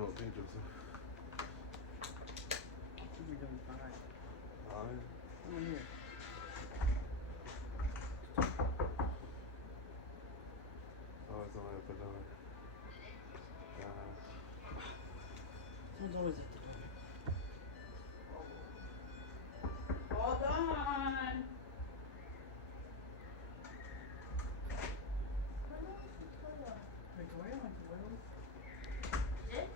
No, pink juice. We're doing 5. Alright. Come on here. Always on at the door. Someone's always at the door. Hold on. Victoria went to Will's. Did?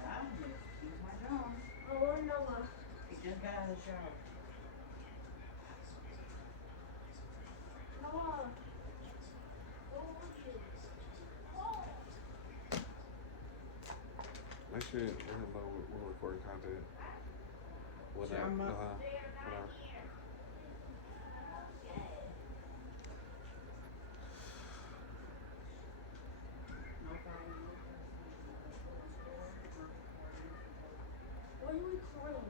Yeah, he's my John. Oh, Noah. He just got out of the shower. Noah. Make sure you let him know we're recording content. Whatever. Sure, I'm up. Whatever. No problem. What are you recording?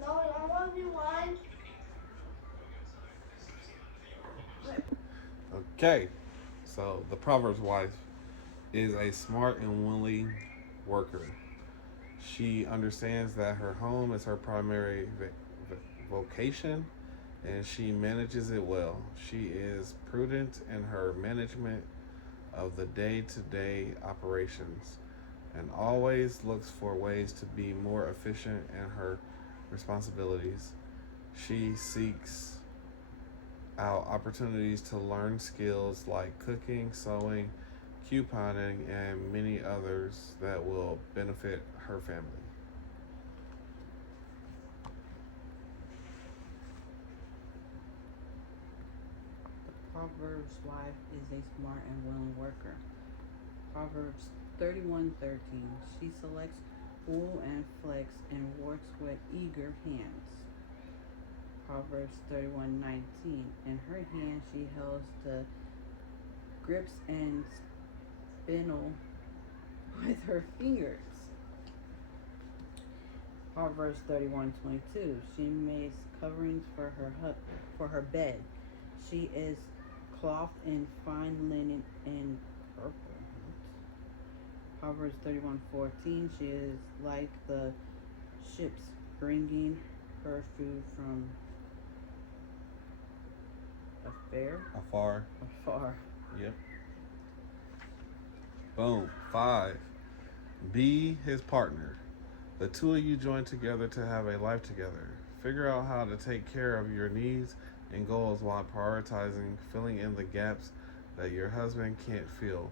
No, I love you one. Okay, so the Proverbs wife is a smart and willing worker. She understands that her home is her primary vocation and she manages it well. She is prudent in her management of the day to day operations and always looks for ways to be more efficient in her responsibilities. She seeks out opportunities to learn skills like cooking, sewing, couponing, and many others that will benefit her family. The Proverbs wife is a smart and willing worker. Proverbs 31:13. She selects wool and flax and works with eager hands. Proverbs 31:19. In her hand she holds the grips and spindle with her fingers. Proverbs 31:22. She makes coverings for her bed. She is clothed in fine linen and purple. Proverbs 31:14. She is like the ships bringing her food from Afar. afar. Yep. Boom. 5. Be his partner. The two of you join together to have a life together. Figure out how to take care of your needs and goals while prioritizing filling in the gaps that your husband can't fill.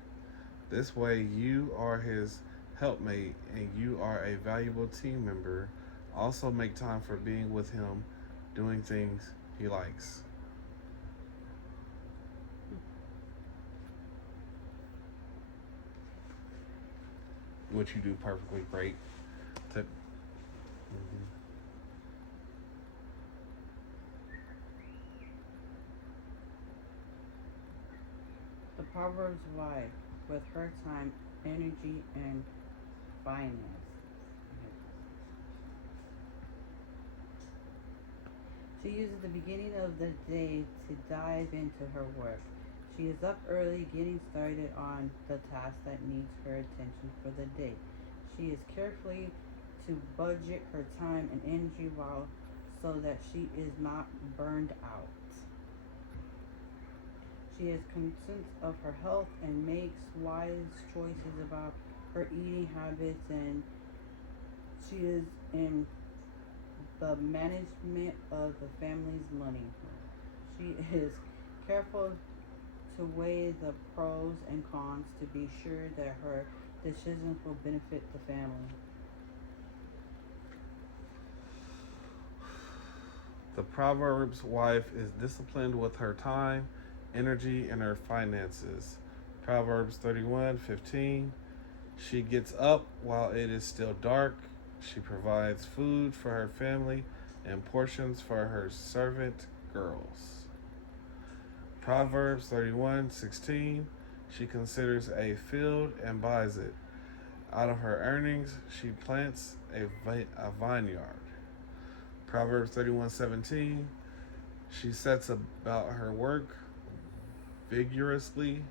This way, you are his helpmate and you are a valuable team member. Also, make time for being with him, doing things he likes. Which you do perfectly great. The Proverbs wife with her time, energy, and finance. She uses the beginning of the day to dive into her work. She is up early getting started on the task that needs her attention for the day. She is carefully to budget her time and energy while so that she is not burned out. She is conscious of her health and makes wise choices about her eating habits, and she is in the management of the family's money. She is careful to weigh the pros and cons to be sure that her decisions will benefit the family. The Proverbs wife is disciplined with her time, energy, and her finances. Proverbs 31:15. She gets up while it is still dark. She provides food for her family and portions for her servant girls. Proverbs 31:16. She considers a field and buys it. Out of her earnings, she plants a vineyard. Proverbs 31:17. She sets about her work vigorously.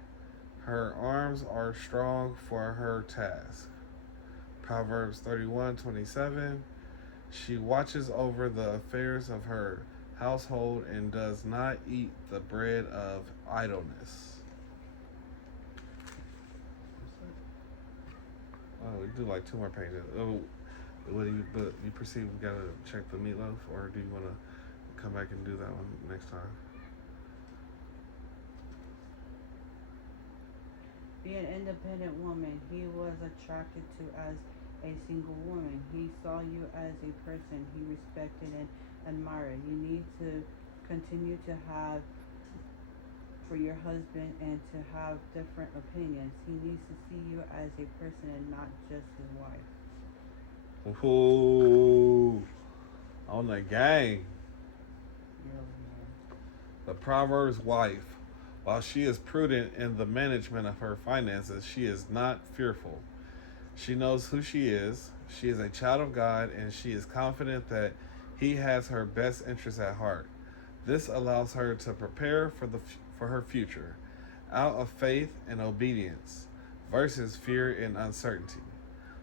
Her arms are strong for her task. Proverbs 31:27. She watches over the affairs of her household and does not eat the bread of idleness. Oh, we do like two more pages. Oh, what do you perceive we gotta check the meatloaf, or do you want to come back and do that one next time? Be an independent woman. He was attracted to as a single woman. He saw you as a person he respected and admired. You need to continue to have for your husband and to have different opinions. He needs to see you as a person and not just his wife. Ooh, on the gang. Yeah. The Proverbs wife. While she is prudent in the management of her finances, she is not fearful. She knows who she is. She is a child of God, and she is confident that He has her best interests at heart. This allows her to prepare for her future out of faith and obedience versus fear and uncertainty.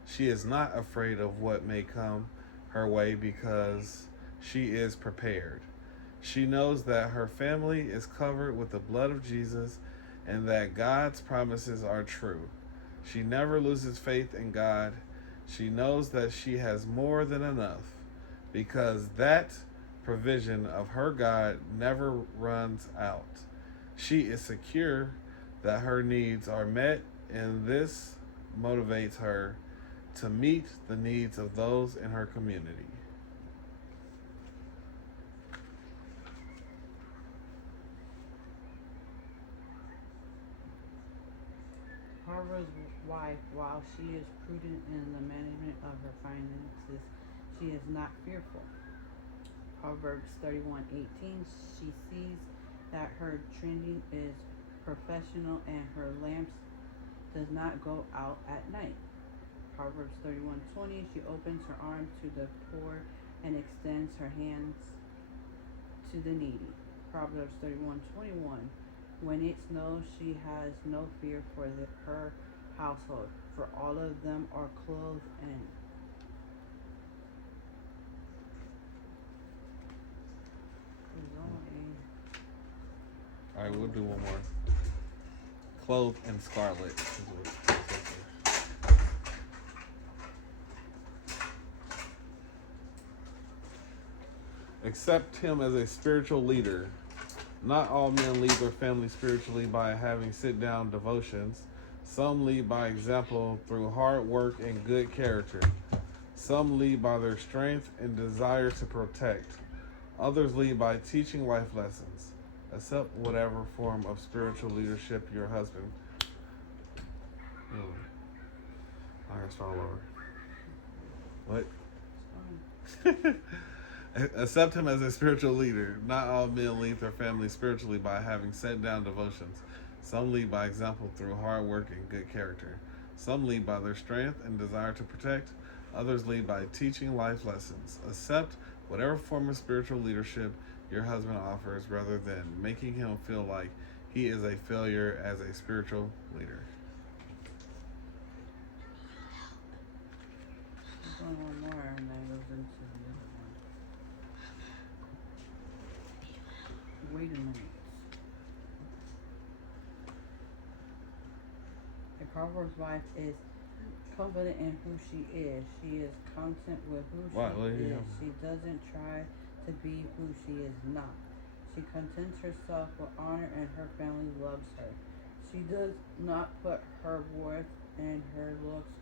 She is not afraid of what may come her way because she is prepared. She knows that her family is covered with the blood of Jesus and that God's promises are true. She never loses faith in God. She knows that she has more than enough because that provision of her God never runs out. She is secure that her needs are met, and this motivates her to meet the needs of those in her community. Proverbs wife, while she is prudent in the management of her finances, she is not fearful. Proverbs 31:18. She sees that her trending is professional and her lamps does not go out at night. Proverbs 31:20. She opens her arms to the poor and extends her hands to the needy. Proverbs 31:21. When it snows, she has no fear for her household, for all of them are clothed in. All right, we'll do one more. Clothed in scarlet. Accept him as a spiritual leader. Not all men lead their family spiritually by having sit-down devotions. Some lead by example through hard work and good character. Some lead by their strength and desire to protect. Others lead by teaching life lessons. Accept whatever form of spiritual leadership your husband. I gotta start over. What? Accept him as a spiritual leader. Not all men lead their family spiritually by having set down devotions. Some lead by example through hard work and good character. Some lead by their strength and desire to protect. Others lead by teaching life lessons. Accept whatever form of spiritual leadership your husband offers rather than making him feel like he is a failure as a spiritual leader. There's only one more and that goes into the other one. Wait a minute. The Proverbs wife is confident in who she is. She is content with who she is. She doesn't try to be who she is not. She contents herself with honor and her family loves her. She does not put her worth in her looks,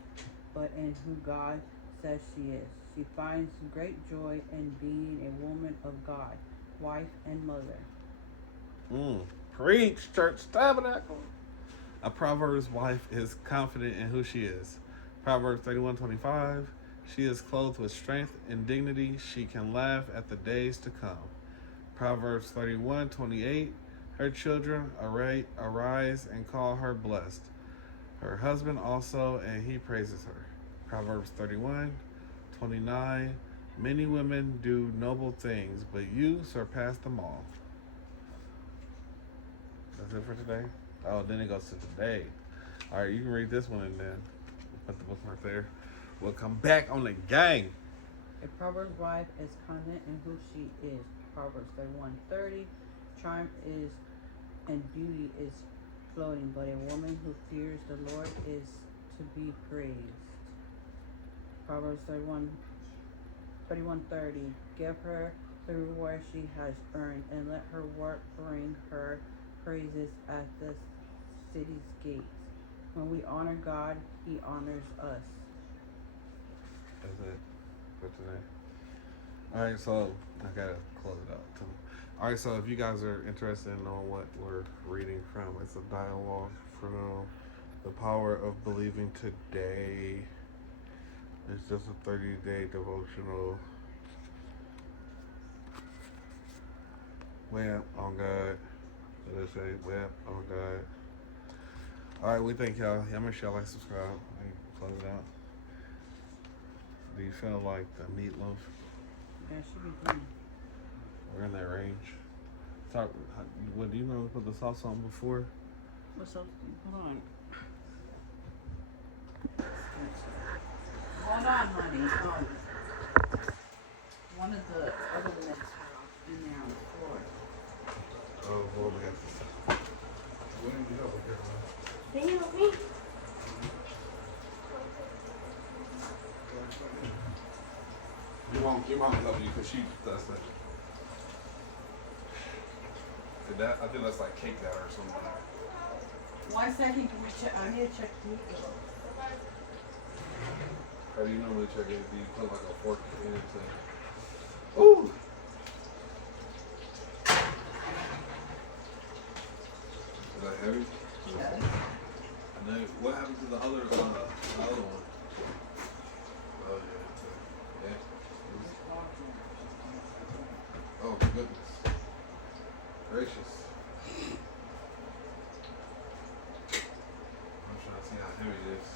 but in who God says she is. She finds great joy in being a woman of God, wife and mother. Preach, church tabernacle. A Proverbs wife is confident in who she is. Proverbs 31:25. She is clothed with strength and dignity. She can laugh at the days to come. Proverbs 31:28. Her children arise and call her blessed. Her husband also, and he praises her. Proverbs 31:29. Many women do noble things, but you surpass them all. That's it for today. Oh, then it goes to today. All right, you can read this one and then put the bookmark there. We'll come back on the gang. A Proverbs wife is confident in who she is. Proverbs 31:30. Charm is and beauty is floating, but a woman who fears the Lord is to be praised. Proverbs 31:30. Give her the reward she has earned, and let her work bring her praises at the city's gates. When we honor God, He honors us. That's it for today. All right, so I gotta close it out too. All right, so if you guys are interested in knowing what we're reading from, it's a dialogue from The Power of Believing Today. It's just a 30-day devotional. Way up on God. What did I say? Way up on God. All right, we thank y'all. Y'all make sure y'all like, subscribe, and close it out. Do you feel like the Meatloaf? Yeah, she be doing. We're in that range. Talk. What do you know? We put the sauce on before. What's up? Hold on. Hold on, honey. One of the other mints fell in there on the floor. Oh, well, we got this. What do you help with here, man? Can you help me? Your mom love you because she does that. Did that? I think that's like cake batter or something. 1 second, can we check? I need to check the meat. How do you normally check it? Do you put like a fork in it to... Ooh! Is that heavy? Yeah. And then what happened to the other one? Oh yeah. Yeah. Oh goodness. Gracious. I'm trying to see how heavy it is.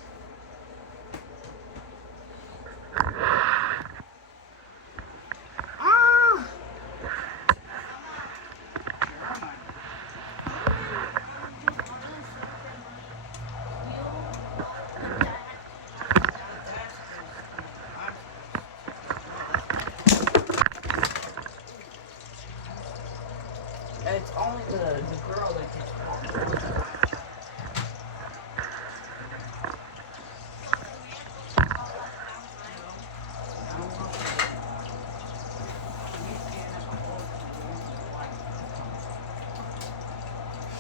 It's only the girl that gets caught.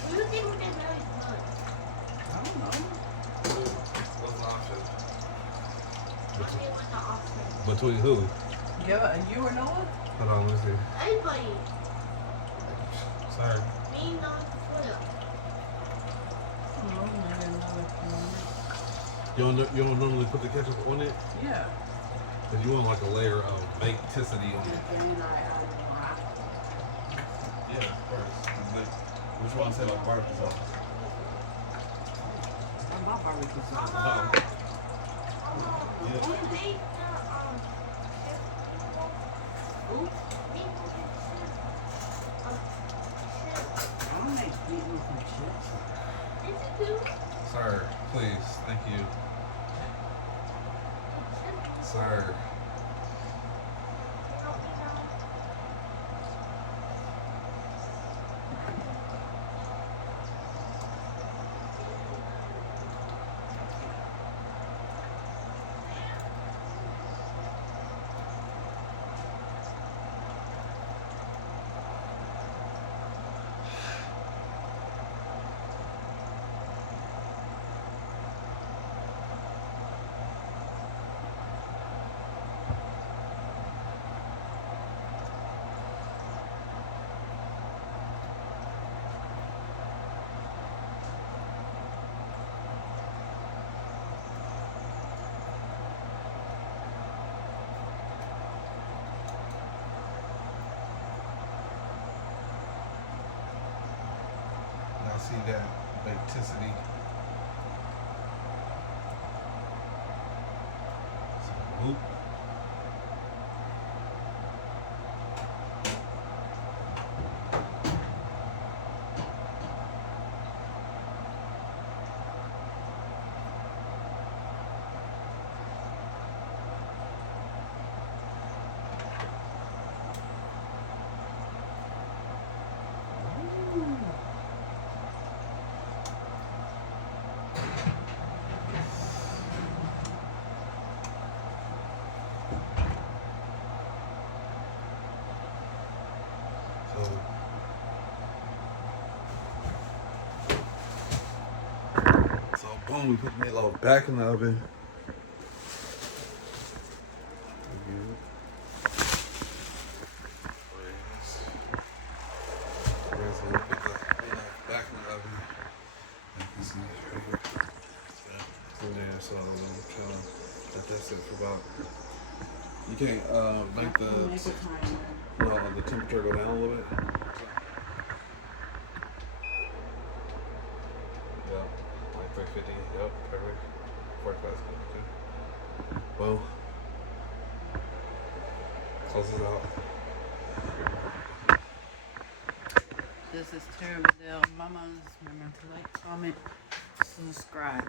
Who do you think would get married first? I don't know. What's the option? What do you want the option? Between who? Yeah, you or Noah? Hold on, let's see. Anybody. Sorry. Me, not Twitter. No, maybe another You don't normally put the ketchup on it? Yeah. Because you want like a layer of baketicity on it. Yeah, of course. Which one say like barbecue sauce? I'm not barbecue sauce. Mama. Yeah. Can you make Ooh, I don't make meatloaf and chips. Is it too? Sir, please, thank you. Sir. Now see that baketicity. So, oop. Boom, we put the meatloaf back in the oven. Back in the oven. Like you see right here. Yeah, in there, so I'm trying to let that sit for about. You can't make the temperature go down a little bit. Yep, like 350. Yep, perfect. 45 is good. Well, close this out. This is Terrible Dale. Mamas. Remember to like, comment, subscribe.